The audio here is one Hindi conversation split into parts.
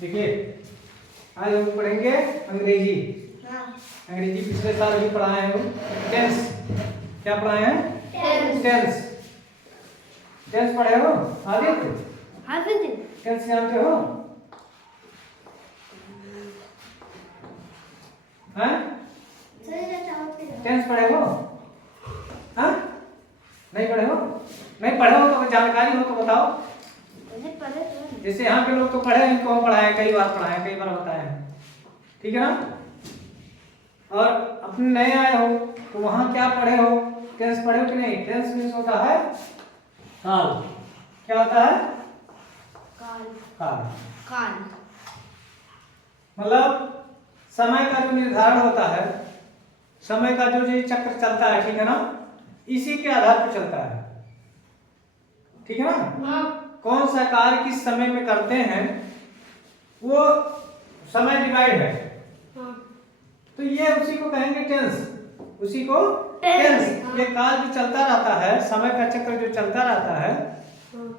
देखिए आज हम पढ़ेंगे अंग्रेजी। अंग्रेजी पिछले साल भी पढ़ाए हैं। टेंस क्या पढ़ाए हैं? टेंस। टेंस पढ़े हो? आदित्य टेंस जानते हो? हैं? टेंस पढ़े हो? हाँ? नहीं पढ़े हो? नहीं पढ़े हो तो जानकारी हो तो बताओ। जैसे यहाँ के लोग तो पढ़े, इनको हम पढ़ाए, कई बार बताए हैं, ठीक है ना? और अपने नए आए हो तो वहाँ क्या पढ़े हो? टेंस पढ़े हो कि नहीं? टेंस मीन्स होता है काल। क्या होता है? काल। मतलब समय का जो निर्धारण होता है, समय का जो चक्र चलता है, ठीक है ना, इसी के आधार पर चलता है, ठीक है ना? कौन सा कार्य किस समय में करते हैं वो समय डिवाइड है। तो ये उसी को कहेंगे टेंस। उसी को टेंस। ये काल जो चलता रहता है, समय का चक्र जो चलता रहता है,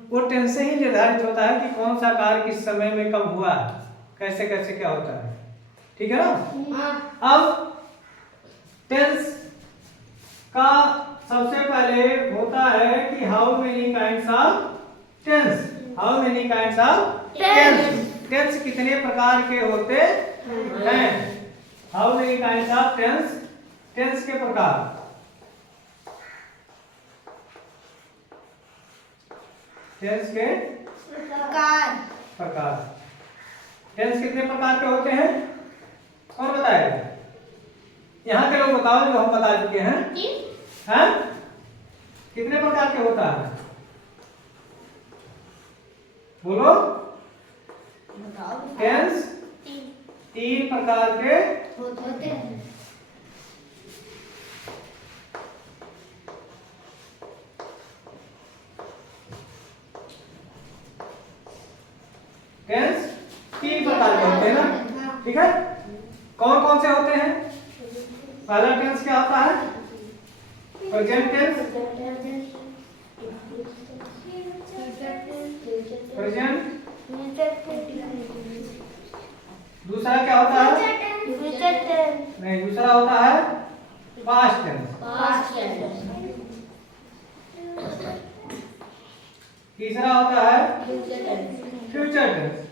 वो टेंस से ही निर्धारित होता है कि कौन सा कार्य किस समय में कब हुआ, कैसे कैसे क्या होता है, ठीक है ना? अब टेंस का सबसे पहले होता है कि how many kinds of tense. How many kinds of tense. Tense कितने प्रकार के होते हैं? How many kinds of tense. Tense के प्रकार। टेंस के प्रकार। टेंस कितने प्रकार के होते हैं और बताएगा? यहाँ के लोग बताओ जो हम बता चुके हैं। हैं? कितने प्रकार के होता है? बोलो। टेंस 3 प्रकार के होते हैं। टेंस 3 प्रकार के होते हैं ना, ठीक है? कौन कौन से होते हैं? पहला टेंस क्या होता है? Present tense. प्रेजेंट। दूसरा क्या होता है? नहीं, दूसरा होता है पास्ट टेंस। तीसरा होता है फ्यूचर टेंस।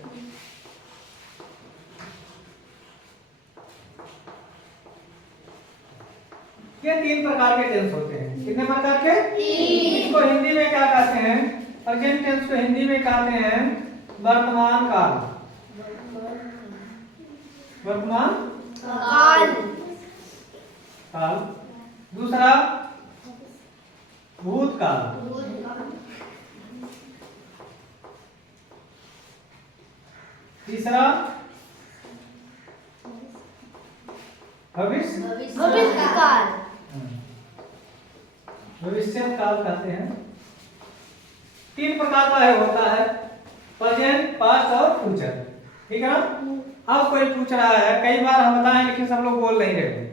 ये 3 प्रकार के टेंस होते हैं। कितने प्रकार के? 3। इसको हिंदी में क्या कहते हैं? प्रेजेंट टेंस को हिंदी में कहते हैं वर्तमान काल। वर्तमान काल। दूसरा भूतकाल। तीसरा भविष्यकाल। भविष्य काल कहते हैं। 3 प्रकार का होता है, प्रेजेंट, पास्ट और फ्यूचर, ठीक है ना? अब कोई पूछ रहा है, कई बार हम बताएं लेकिन सब लोग बोल नहीं रहे।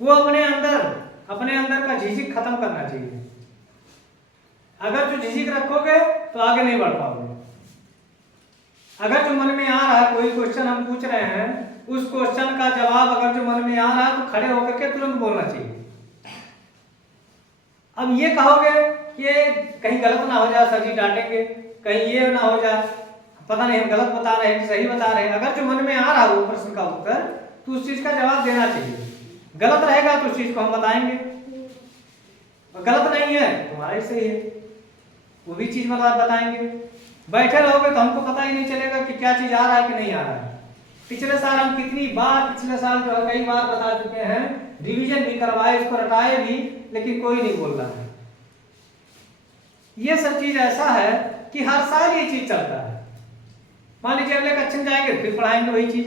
वो अपने अंदर का झिझक खत्म करना चाहिए। अगर जो झिझक रखोगे तो आगे नहीं बढ़ पाओगे। अगर जो मन में आ रहा है, कोई क्वेश्चन हम पूछ रहे हैं, उस क्वेश्चन का जवाब अगर जो मन में आ रहा है तो खड़े होकर के तुरंत बोलना चाहिए। अब ये कहोगे कि कहीं गलत ना हो जाए, सर जी डांटेंगे, कहीं ये ना हो जाए, पता नहीं हम गलत बता रहे हैं कि सही बता रहे हैं। अगर जो मन में आ रहा है वो प्रश्न का उत्तर, तो उस चीज का जवाब देना चाहिए। गलत रहेगा तो उस चीज को हम बताएंगे, और गलत नहीं है तुम्हारा ही सही है, वो भी चीज बताएंगे। बैठे रहोगे तो हमको पता ही नहीं चलेगा कि क्या चीज आ रहा है कि नहीं आ रहा है। पिछले साल हम पिछले साल जो है कई बार बता चुके हैं, रिवीजन भी करवाए, इसको रटाए भी, लेकिन कोई नहीं बोल रहा है। ये सब चीज ऐसा है कि हर साल ये चीज चलता है। मान लीजिए अगले कक्षा में जाएंगे फिर पढ़ाएंगे वही चीज,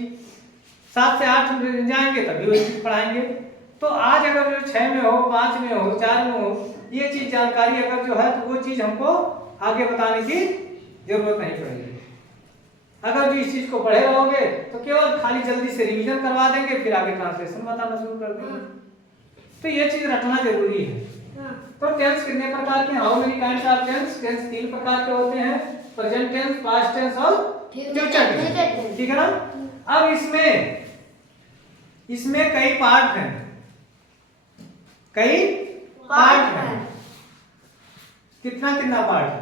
7 से 8 जाएंगे तभी वही चीज पढ़ाएंगे। तो आज अगर जो 6 में हो, 5 में हो, 4 में हो, ये चीज जानकारी अगर जो है तो वो चीज हमको आगे बताने की जरूरत नहीं पड़ेगी। अगर जो इस चीज को पढ़े रहोगे तो केवल खाली जल्दी से रिवीजन करवा देंगे, फिर आगे ट्रांसलेशन बताना शुरू कर देंगे। तो ये चीज रखना जरूरी है। तो टेंस कितने प्रकार के? How many kinds of tense? Tense 3 प्रकार के होते हैं, प्रेजेंट टेंस, पास्ट टेंस और फ्यूचर टेंस, ठीक है ना। अब इसमें कई पार्ट हैं, कई पार्ट हैं। कितना कितना पार्ट है?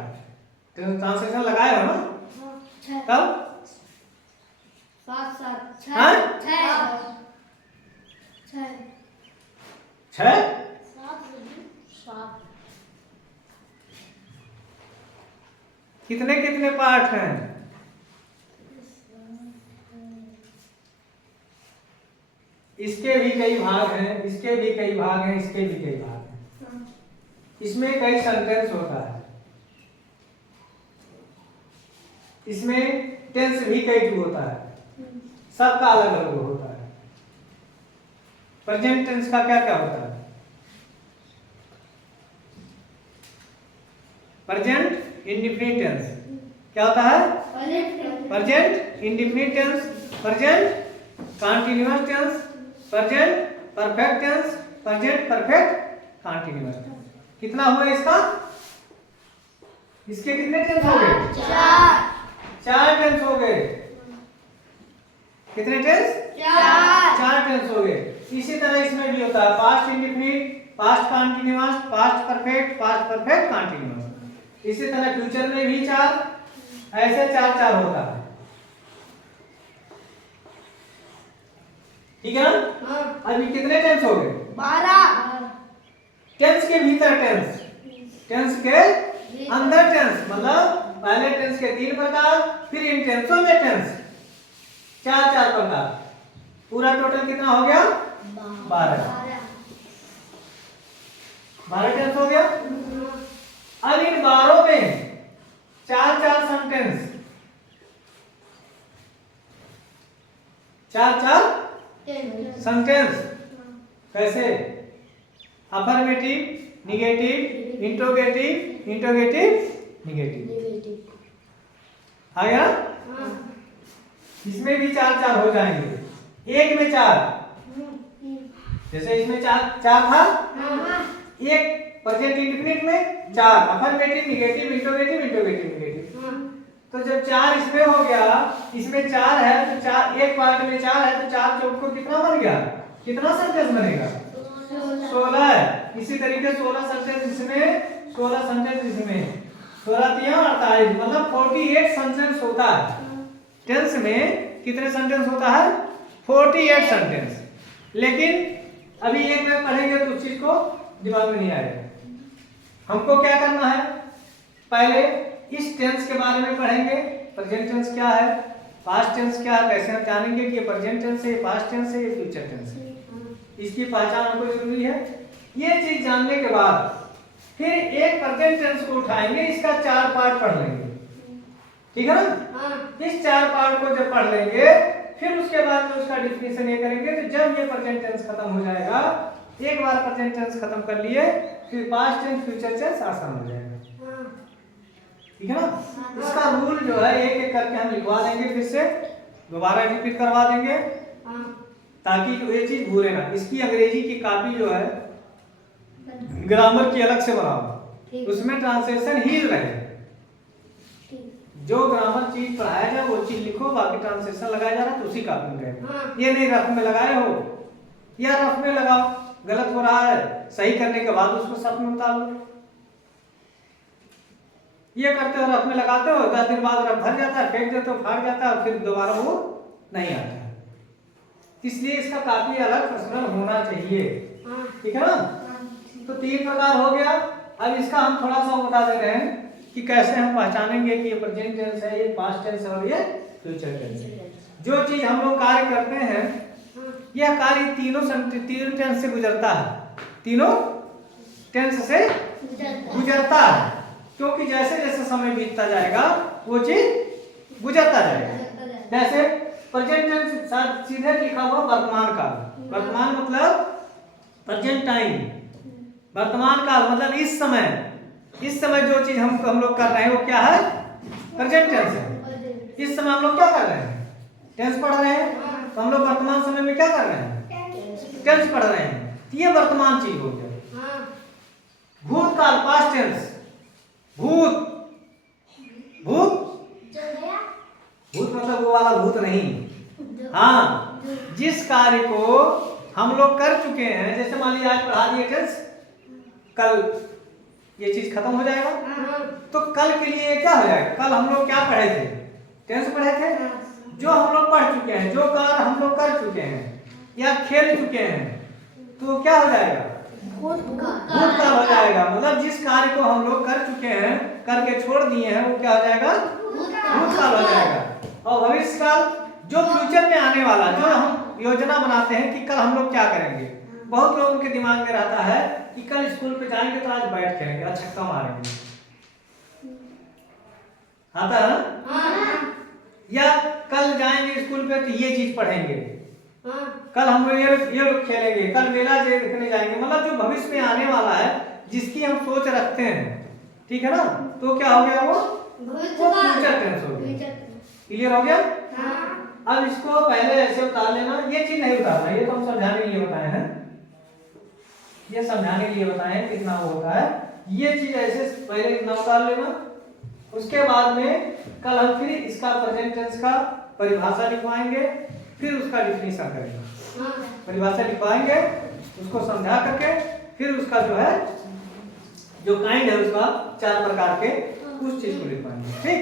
ट्रांसलेशन लगाए हो ना? कब? 6 कितने कितने पार्ट हैं? इसके भी कई भाग हैं, इसके भी कई भाग हैं, इसके भी कई भाग हैं। इसमें कई सेंटेंस होता है, इसमें टेंस भी कई होता है, सबका अलग अलग होता है। प्रेजेंट टेंस का क्या क्या होता है? प्रेजेंट इंडेफिनिट टेंस क्या होता है? Present indefinite tense, present continuous tense, present perfect tense, present perfect continuous tense. कितना हुआ इसका? इसके कितने टेंस हो गए? 4 टेंस हो गए। कितने टेंस? 4 टेंस हो गए। इसी तरह इसमें भी होता है past indefinite, past continuous, past perfect, past perfect continuous. इसी तरह फ्यूचर में भी 4, ऐसे 4 होता है, ठीक है ना। अभी कितने टेंस हो गए? 12। टेंस के भीतर टेंस, टेंस के अंदर टेंस, मतलब पहले टेंस के 3 प्रकार, फिर इन टेंसों में टेंस 4 प्रकार। पूरा टोटल कितना हो गया? 12 टेंस हो गया। अब इन 12 में 4 सेंटेंस, 4 सेंटेंस कैसे? Affirmative, negative, interrogative, interrogative, negative. आ गया? इसमें भी 4 हो जाएंगे। एक में 4, जैसे इसमें 4 था, एक प्रेजेंट इंडेफिनिट में 4, affirmative, negative, interrogative, interrogative, negative. तो जब 4 इसमें हो गया, इसमें 4 है तो 4, एक पार्ट में 4 है तो 4 चौक को कितना बन गया? कितना सेंटेंस बनेगा? 16 है। इसी तरीके 16 सेंटेंस इसमें, 16 सेंटेंस इसमें, 16 3 48, मतलब 48 सेंटेंस होता है। टेंस में कितने सेंटेंस होता है? 48 सेंटेंस। लेकिन अभी एक में पढ़ेंगे तो उस चीज को दिमाग में नहीं आएगा। हमको क्या करना है? पहले इस टेंस के बारे में पढ़ेंगे, प्रेजेंट टेंस क्या है, पास्ट टेंस क्या है, कैसे हम जानेंगे कि ये प्रेजेंट टेंस है, पास्ट टेंस है, ये फ्यूचर टेंस है। इसकी पहचान हमको जरूरी है। ये चीज जानने के बाद फिर एक प्रेजेंट टेंस को उठाएंगे, इसका 4 पार्ट पढ़ लेंगे, ठीक है ना। इस 4 पार्ट को जब पढ़ लेंगे, फिर उसके बाद में उसका डिफिनेशन ये करेंगे। तो जब ये प्रेजेंट टेंस खत्म हो जाएगा, एक बार प्रेजेंट टेंस खत्म कर लिए, फिर पास्ट टेंस, फ्यूचर टेंस आसान हो जाएगा, ठीक है ना। इसका रूल जो है एक एक करके हम लिखवा देंगे, फिर से दोबारा रिपीट करवा देंगे, ताकि ये चीज भूले ना। इसकी अंग्रेजी की कॉपी जो है ग्रामर की अलग से बनाओ, उसमें ट्रांसलेशन ही रहे। जो ग्रामर चीज पढ़ाया जाए वो चीज लिखो, बाकी ट्रांसलेशन लगाया जा रहा है तो उसी कॉपी में रहेगा। ये नहीं रफ में लगाए हो या रफ में लगाओ, गलत हो रहा है, सही करने के बाद उसको सफ में उतार लो। ये करते हो, रफ में लगाते हो, 10 दिन बाद रफ भर जाता है, फेंक देते हो, फाड़ जाता है, फिर दोबारा वो नहीं आता है। इसलिए इसका काफी अलग पर्सनल होना चाहिए, ठीक है ना। तो 3 प्रकार हो गया। अब इसका हम थोड़ा सा बता दे रहे हैं कि कैसे हम पहचानेंगे कि ये प्रेजेंट टेंस है, ये पास्ट टेंस है और ये फ्यूचर टेंस है। जो चीज हम लोग कार्य करते हैं, यह कार्य तीनों टेंस से गुजरता है, तीनों टेंस से गुजरता है, क्योंकि जैसे जैसे समय बीतता जाएगा वो चीज गुजरता जाएगा। जैसे प्रेजेंट टेंस सीधे लिखा हुआ वर्तमान काल, वर्तमान मतलब प्रेजेंट टाइम, वर्तमान काल मतलब इस समय जो चीज हम लोग कर रहे हैं वो क्या है? प्रेजेंट टेंस है। इस समय हम लोग क्या कर रहे हैं? टेंस पढ़ रहे हैं। तो हम लोग वर्तमान समय में क्या कर रहे हैं? टेंस पढ़ रहे हैं। ये वर्तमान चीज हो गया। भूतकाल पास्ट टेंस, भूत भूत मतलब वो वाला भूत नहीं। हाँ, जिस कार्य को हम लोग कर चुके हैं, जैसे मान लीजिए आज पढ़ा दिए टेंस, कल ये चीज खत्म हो जाएगा, तो कल के लिए क्या हो जाएगा? कल हम लोग क्या पढ़े थे? टेंस पढ़े थे। जो हम लोग पढ़ चुके हैं, जो कार्य हम लोग कर चुके हैं या खेल चुके हैं, तो क्या हो जाएगा? भूतकाल हो जाएगा। मतलब जिस कार्य को हम लोग कर चुके हैं, करके छोड़ दिए हैं, वो क्या हो जाएगा? भूतकाल हो जाएगा। और भविष्य काल जो फ्यूचर में आने वाला, जो हम योजना बनाते हैं कि कल हम लोग क्या करेंगे। बहुत लोगों के दिमाग में रहता है कि कल स्कूल पे जाएंगे तो आज बैट खेलेंगे, आज छक्का मारेंगे, आता है ना? या कल जाएंगे स्कूल पे तो ये चीज पढ़ेंगे, कल हम ये खेलेंगे, कल मेला देखने जाएंगे। मतलब जो भविष्य में आने वाला है, जिसकी हम सोच रखते हैं, ठीक है ना, तो क्या हो गया? वो फ्यूचर टेंस हो गया। क्लियर हो गया? अब इसको पहले ऐसे उतार लेना, ये चीज नहीं उतारना, ये तो हम समझाने के लिए बताए हैं, ये समझाने के लिए बताए हैं कितना वो होता है। ये चीज ऐसे पहले इतना उतार लेना, उसके बाद में कल हम फिर इसका प्रेजेंट टेंस का परिभाषा लिखवाएंगे, फिर उसका डिफिनीशन करेंगे। परिभाषा लिखवाएंगे, उसको समझा करके फिर उसका जो है, जो काइंड है उसका 4 प्रकार के, उस चीज को लिखवाएंगे। ठीक।